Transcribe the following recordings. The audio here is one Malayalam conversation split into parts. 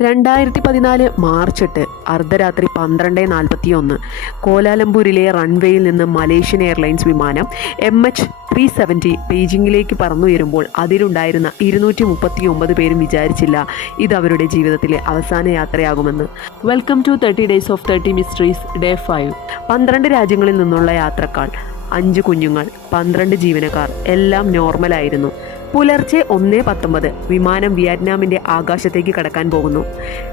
2014 മാർച്ച് 8 അർദ്ധരാത്രി 12:41 കോലാലംപൂരിലെ റൺവേയിൽ നിന്ന് മലേഷ്യൻ എയർലൈൻസ് വിമാനം MH370 ബെയ്ജിങ്ങിലേക്ക് പറന്നുയരുമ്പോൾ അതിലുണ്ടായിരുന്ന 239 പേരും വിചാരിച്ചില്ല ഇത് അവരുടെ ജീവിതത്തിലെ അവസാന യാത്രയാകുമെന്ന്. Welcome to 30 Days of 30 Mysteries day 5. 12 രാജ്യങ്ങളിൽ നിന്നുള്ള യാത്രക്കാർ, 5 കുഞ്ഞുങ്ങൾ, 12 ജീവനക്കാർ, എല്ലാം നോർമലായിരുന്നു. പുലർച്ചെ 1:19 വിമാനം വിയറ്റ്നാമിൻ്റെ ആകാശത്തേക്ക് കടക്കാൻ പോകുന്നു.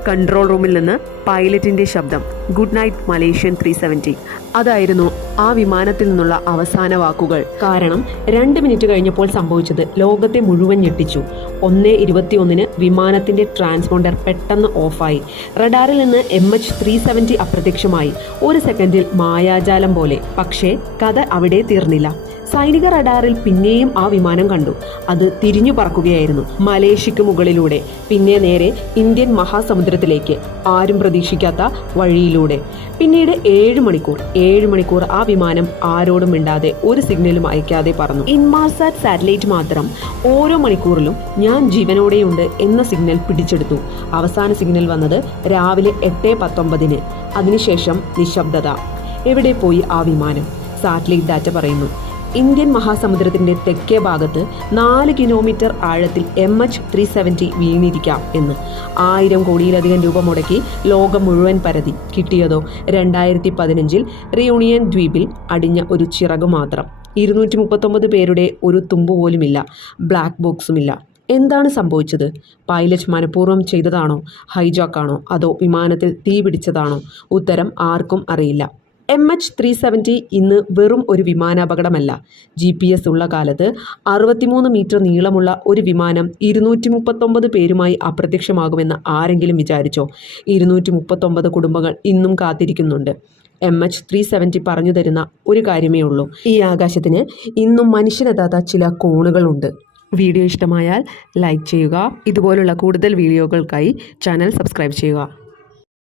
കൺട്രോൾ റൂമിൽ നിന്ന് പൈലറ്റിൻ്റെ ശബ്ദം, ഗുഡ് നൈറ്റ് മലേഷ്യൻ 370. അതായിരുന്നു ആ വിമാനത്തിൽ നിന്നുള്ള അവസാന വാക്കുകൾ. കാരണം 2 മിനിറ്റ് കഴിഞ്ഞപ്പോൾ സംഭവിച്ചത് ലോകത്തെ മുഴുവൻ ഞെട്ടിച്ചു. 1:21 വിമാനത്തിൻ്റെ ട്രാൻസ്പോണ്ടർ പെട്ടെന്ന് ഓഫായി. റഡാറിൽ നിന്ന് MH370 അപ്രത്യക്ഷമായി. 1 സെക്കൻഡിൽ മായാജാലം പോലെ. പക്ഷേ കഥ അവിടെ തീർന്നില്ല. സൈനിക റഡാറിൽ പിന്നെയും ആ വിമാനം കണ്ടു. അത് തിരിഞ്ഞു പറക്കുകയായിരുന്നു മലേഷ്യക്ക് മുകളിലൂടെ, പിന്നെ നേരെ ഇന്ത്യൻ മഹാസമുദ്രത്തിലേക്ക്, ആരും പ്രതീക്ഷിക്കാത്ത വഴിയിലൂടെ. പിന്നീട് 7 മണിക്കൂർ ആ വിമാനം ആരോടും മിണ്ടാതെ ഒരു സിഗ്നലും അയക്കാതെ പറന്നു. ഇൻമാർസാറ്റ് സാറ്റലൈറ്റ് മാത്രം ഓരോ മണിക്കൂറിലും ഞാൻ ജീവനോടെയുണ്ട് എന്ന സിഗ്നൽ പിടിച്ചെടുത്തു. അവസാന സിഗ്നൽ വന്നത് രാവിലെ 8:19. അതിനുശേഷം നിശബ്ദത. എവിടെ പോയി ആ വിമാനം? സാറ്റലൈറ്റ് ഡാറ്റ പറയുന്നു, ഇന്ത്യൻ മഹാസമുദ്രത്തിൻ്റെ തെക്കേ ഭാഗത്ത് 4 കിലോമീറ്റർ ആഴത്തിൽ MH370 വീണിരിക്കാം എന്ന്. 1000 കോടിയിലധികം രൂപ മുടക്കി ലോകം മുഴുവൻ പരതി. കിട്ടിയതോ 2015 റിയൂണിയൻ ദ്വീപിൽ അടിഞ്ഞ ഒരു ചിറകു മാത്രം. 239 പേരുടെ ഒരു തുമ്പ് പോലുമില്ല. ബ്ലാക്ക് ബോക്സുമില്ല. എന്താണ് സംഭവിച്ചത്? പൈലറ്റ് മനഃപൂർവ്വം ചെയ്തതാണോ? ഹൈജാക്കാണോ? അതോ വിമാനത്തിൽ തീ പിടിച്ചതാണോ? ഉത്തരം ആർക്കും അറിയില്ല. MH370 ഇന്ന് വെറും ഒരു വിമാനാപകടമല്ല. GPS ഉള്ള കാലത്ത് 63 മീറ്റർ നീളമുള്ള ഒരു വിമാനം 239 പേരുമായി അപ്രത്യക്ഷമാകുമെന്ന് ആരെങ്കിലും വിചാരിച്ചോ? 239 കുടുംബങ്ങൾ ഇന്നും കാത്തിരിക്കുന്നുണ്ട്. MH370 പറഞ്ഞു തരുന്ന ഒരു കാര്യമേ ഉള്ളൂ, ഈ ആകാശത്തിന് ഇന്നും മനുഷ്യനെത്താത്ത ചില കോണുകളുണ്ട്. വീഡിയോ ഇഷ്ടമായാൽ ലൈക്ക് ചെയ്യുക. ഇതുപോലുള്ള കൂടുതൽ വീഡിയോകൾക്കായി ചാനൽ സബ്സ്ക്രൈബ് ചെയ്യുക.